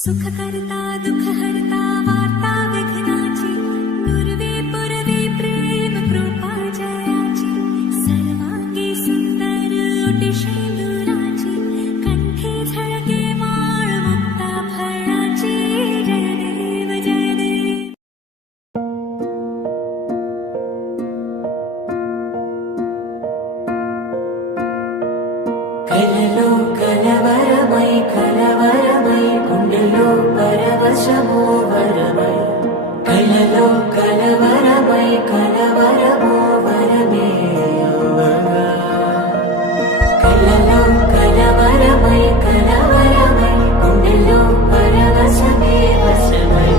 सुखकर्ता दुःखहर्ता वार्ता विघ्नाची दुर्वे पुरवे प्रेम कृपा जयाची सर्वांगी सुंदर ओटी शेंदुराची कंठी झळके माळ मुक्ता फळाची जय देव जय देव. కలలో కలవరమై కలవరమై గుండెలో పరవశమో వరమై కలలో కలవరమై కలవరమో వరమే అవ్వగా కలలో కలవరమై కలవరమై గుండెలో పరవశమే వశమై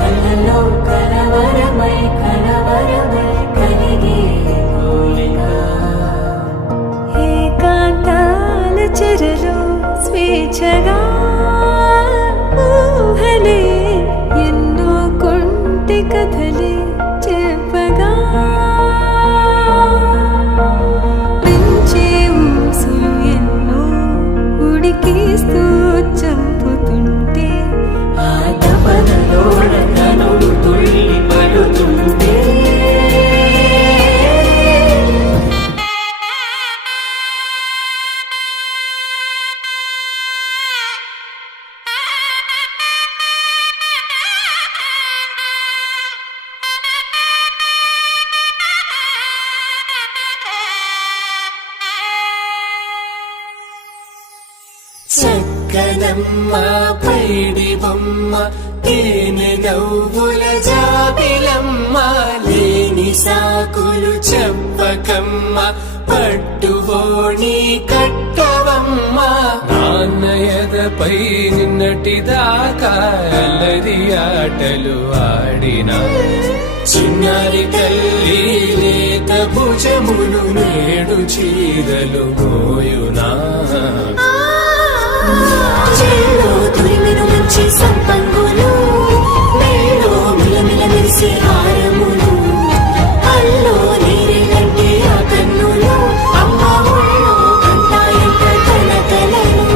కలలో కలవరమై కలవరమై కలిగే చెరలో స్వేచ్ఛగా ఊహలే ఎన్నో కొంటె కథలే చెప్పగా పెంచే ఊసులు ఎన్నో ఉడికిస్తూ చంపుతుంటే ఆ తపనలోన కనులు తుళ్ళి పడుతుంటే చక్కనమ్మ పైడి బొమ్మ తేనె నవ్వుల జాబిలమ్మ లేని సాకులు చెప్పకమ్మ పట్టువోణి కట్టవమ్మ నాన్నయదపై నిన్నటిదాకా అల్లరి ఆటలు ఆడినా చిన్నారి తల్లి లేత భుజములు నేడు చీరలు మోయునా చెల్లో తురిమెను మంచి సంపంగులు మేలో మిలమిల మెరిసే హారములు అల్లో నీరే కంటే ఆ కన్నులు అమ్మ ఒళ్ళో కంటాయంట కలకలను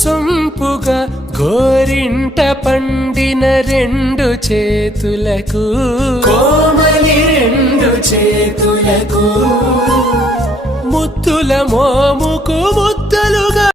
సొంపుగా గోరింట పండిన రెండు చేతులకు కోమలి రెండు చేతులకు ముత్తుల మోముకు ముద్దలుగా